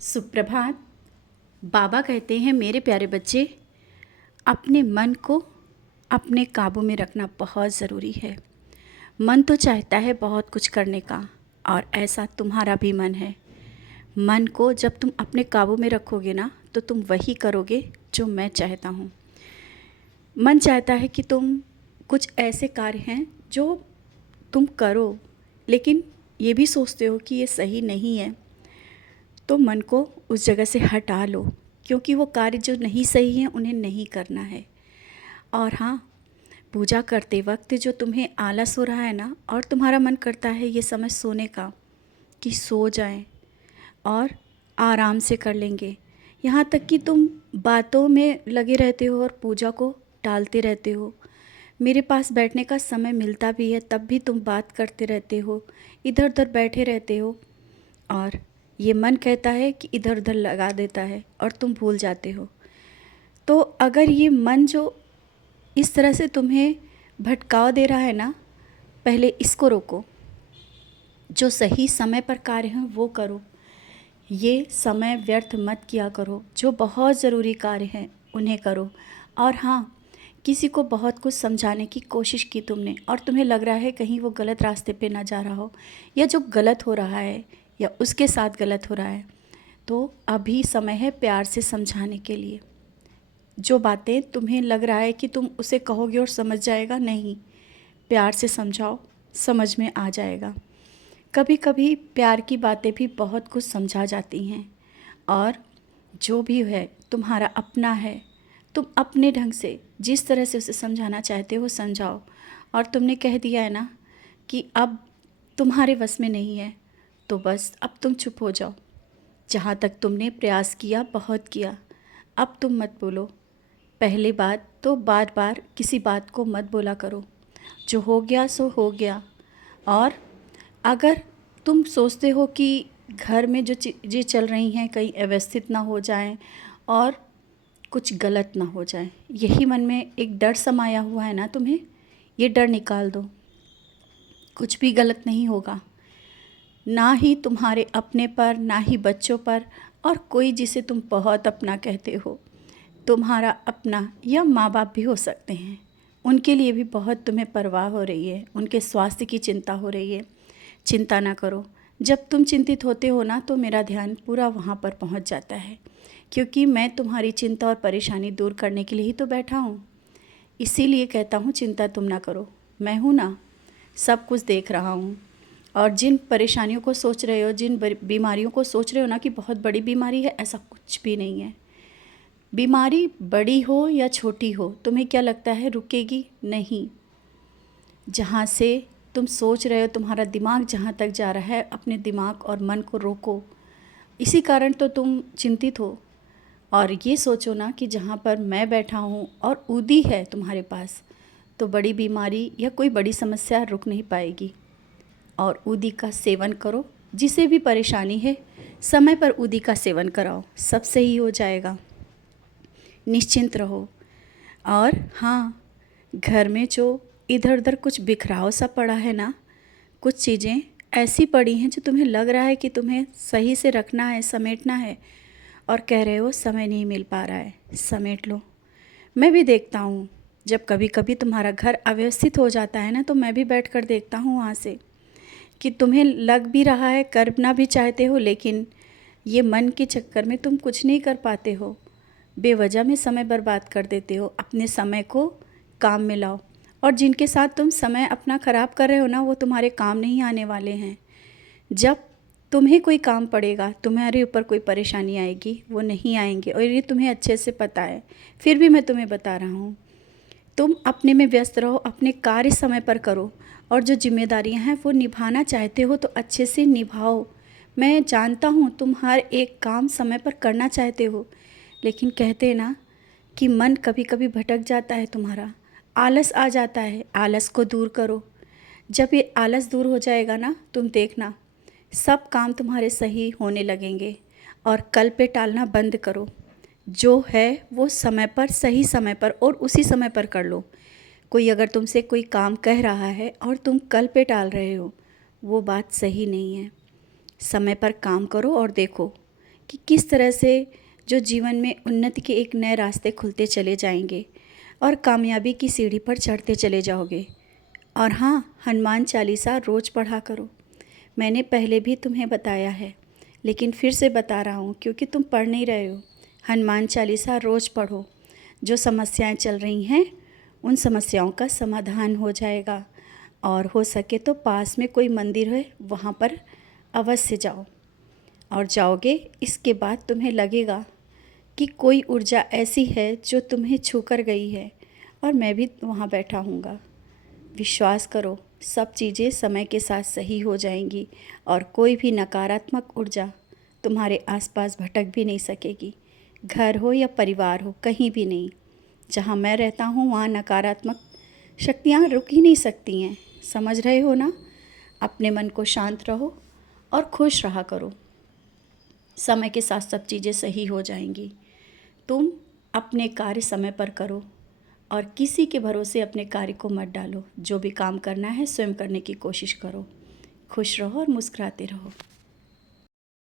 सुप्रभात। बाबा कहते हैं, मेरे प्यारे बच्चे, अपने मन को अपने काबू में रखना बहुत ज़रूरी है। मन तो चाहता है बहुत कुछ करने का, और ऐसा तुम्हारा भी मन है। मन को जब तुम अपने काबू में रखोगे ना, तो तुम वही करोगे जो मैं चाहता हूँ। मन चाहता है कि तुम कुछ ऐसे कार्य हैं जो तुम करो, लेकिन ये भी सोचते हो कि ये सही नहीं है, तो मन को उस जगह से हटा लो, क्योंकि वो कार्य जो नहीं सही है उन्हें नहीं करना है। और हाँ, पूजा करते वक्त जो तुम्हें आलस हो रहा है ना, और तुम्हारा मन करता है ये समय सोने का, कि सो जाएं और आराम से कर लेंगे, यहाँ तक कि तुम बातों में लगे रहते हो और पूजा को टालते रहते हो। मेरे पास बैठने का समय मिलता भी है तब भी तुम बात करते रहते हो, इधर उधर बैठे रहते हो, और ये मन कहता है कि इधर उधर लगा देता है और तुम भूल जाते हो। तो अगर ये मन जो इस तरह से तुम्हें भटकाव दे रहा है ना, पहले इसको रोको। जो सही समय पर कार्य हैं वो करो। ये समय व्यर्थ मत किया करो। जो बहुत ज़रूरी कार्य हैं उन्हें करो। और हाँ, किसी को बहुत कुछ समझाने की कोशिश की तुमने, और तुम्हें लग रहा है कहीं वो गलत रास्ते पे ना जा रहा हो, या जो गलत हो रहा है या उसके साथ गलत हो रहा है, तो अभी समय है प्यार से समझाने के लिए। जो बातें तुम्हें लग रहा है कि तुम उसे कहोगे और समझ जाएगा, नहीं, प्यार से समझाओ, समझ में आ जाएगा। कभी कभी प्यार की बातें भी बहुत कुछ समझा जाती हैं। और जो भी है तुम्हारा अपना है, तुम अपने ढंग से जिस तरह से उसे समझाना चाहते हो समझाओ। और तुमने कह दिया है ना कि अब तुम्हारे बस में नहीं है, तो बस अब तुम चुप हो जाओ। जहाँ तक तुमने प्रयास किया, बहुत किया, अब तुम मत बोलो। पहले बात तो बार बार किसी बात को मत बोला करो। जो हो गया सो हो गया। और अगर तुम सोचते हो कि घर में जो चीज़ें चल रही हैं कहीं अव्यवस्थित ना हो जाएं और कुछ गलत ना हो जाए, यही मन में एक डर समाया हुआ है ना तुम्हें, ये डर निकाल दो। कुछ भी गलत नहीं होगा, ना ही तुम्हारे अपने पर, ना ही बच्चों पर, और कोई जिसे तुम बहुत अपना कहते हो, तुम्हारा अपना या माँ बाप भी हो सकते हैं, उनके लिए भी बहुत तुम्हें परवाह हो रही है, उनके स्वास्थ्य की चिंता हो रही है। चिंता ना करो। जब तुम चिंतित होते हो ना, तो मेरा ध्यान पूरा वहाँ पर पहुँच जाता है, क्योंकि मैं तुम्हारी चिंता और परेशानी दूर करने के लिए ही तो बैठा हूँ। इसीलिए कहता हूँ चिंता तुम ना करो, मैं हूँ ना, सब कुछ देख रहा हूँ। और जिन परेशानियों को सोच रहे हो, जिन बीमारियों को सोच रहे हो ना कि बहुत बड़ी बीमारी है, ऐसा कुछ भी नहीं है। बीमारी बड़ी हो या छोटी हो, तुम्हें क्या लगता है रुकेगी? नहीं। जहाँ से तुम सोच रहे हो, तुम्हारा दिमाग जहाँ तक जा रहा है, अपने दिमाग और मन को रोको। इसी कारण तो तुम चिंतित हो। और ये सोचो ना कि जहाँ पर मैं बैठा हूँ और ऊदी है तुम्हारे पास, तो बड़ी बीमारी या कोई बड़ी समस्या रुक नहीं पाएगी। और ऊदी का सेवन करो। जिसे भी परेशानी है, समय पर ऊदी का सेवन कराओ, सब सही हो जाएगा। निश्चिंत रहो। और हाँ, घर में जो इधर उधर कुछ बिखराव सा पड़ा है ना, कुछ चीज़ें ऐसी पड़ी हैं जो तुम्हें लग रहा है कि तुम्हें सही से रखना है, समेटना है, और कह रहे हो समय नहीं मिल पा रहा है, समेट लो। मैं भी देखता हूँ, जब कभी कभी तुम्हारा घर अव्यवस्थित हो जाता है ना, तो मैं भी बैठ कर देखता हूँ वहाँ से, कि तुम्हें लग भी रहा है, करना भी चाहते हो, लेकिन ये मन के चक्कर में तुम कुछ नहीं कर पाते हो। बेवजह में समय बर्बाद कर देते हो। अपने समय को काम में लाओ। और जिनके साथ तुम समय अपना ख़राब कर रहे हो ना, वो तुम्हारे काम नहीं आने वाले हैं। जब तुम्हें कोई काम पड़ेगा, तुम्हारे ऊपर कोई परेशानी आएगी, वो नहीं आएंगे, और ये तुम्हें अच्छे से पता है, फिर भी मैं तुम्हें बता रहा हूँ। तुम अपने में व्यस्त रहो, अपने कार्य समय पर करो, और जो जिम्मेदारियां हैं वो निभाना चाहते हो तो अच्छे से निभाओ। मैं जानता हूँ तुम हर एक काम समय पर करना चाहते हो, लेकिन कहते हैं ना कि मन कभी कभी भटक जाता है तुम्हारा, आलस आ जाता है। आलस को दूर करो। जब ये आलस दूर हो जाएगा ना, तुम देखना सब काम तुम्हारे सही होने लगेंगे। और कल पे टालना बंद करो। जो है वो समय पर, सही समय पर और उसी समय पर कर लो। कोई अगर तुमसे कोई काम कह रहा है और तुम कल पे टाल रहे हो, वो बात सही नहीं है। समय पर काम करो और देखो कि किस तरह से जो जीवन में उन्नति के एक नए रास्ते खुलते चले जाएंगे और कामयाबी की सीढ़ी पर चढ़ते चले जाओगे। और हाँ, हनुमान चालीसा रोज़ पढ़ा करो। मैंने पहले भी तुम्हें बताया है, लेकिन फिर से बता रहा हूँ क्योंकि तुम पढ़ नहीं रहे हो। हनुमान चालीसा रोज़ पढ़ो। जो समस्याएं चल रही हैं उन समस्याओं का समाधान हो जाएगा। और हो सके तो पास में कोई मंदिर है वहाँ पर अवश्य जाओ। और जाओगे, इसके बाद तुम्हें लगेगा कि कोई ऊर्जा ऐसी है जो तुम्हें छू कर गई है और मैं भी वहाँ बैठा हूँगा। विश्वास करो, सब चीज़ें समय के साथ सही हो जाएंगी और कोई भी नकारात्मक ऊर्जा तुम्हारे आसपास भटक भी नहीं सकेगी। घर हो या परिवार हो, कहीं भी नहीं। जहाँ मैं रहता हूँ वहाँ नकारात्मक शक्तियाँ रुक ही नहीं सकती हैं। समझ रहे हो ना? अपने मन को शांत रहो और खुश रहा करो। समय के साथ सब चीज़ें सही हो जाएंगी। तुम अपने कार्य समय पर करो और किसी के भरोसे अपने कार्य को मत डालो। जो भी काम करना है स्वयं करने की कोशिश करो। खुश रहो और मुस्कुराते रहो।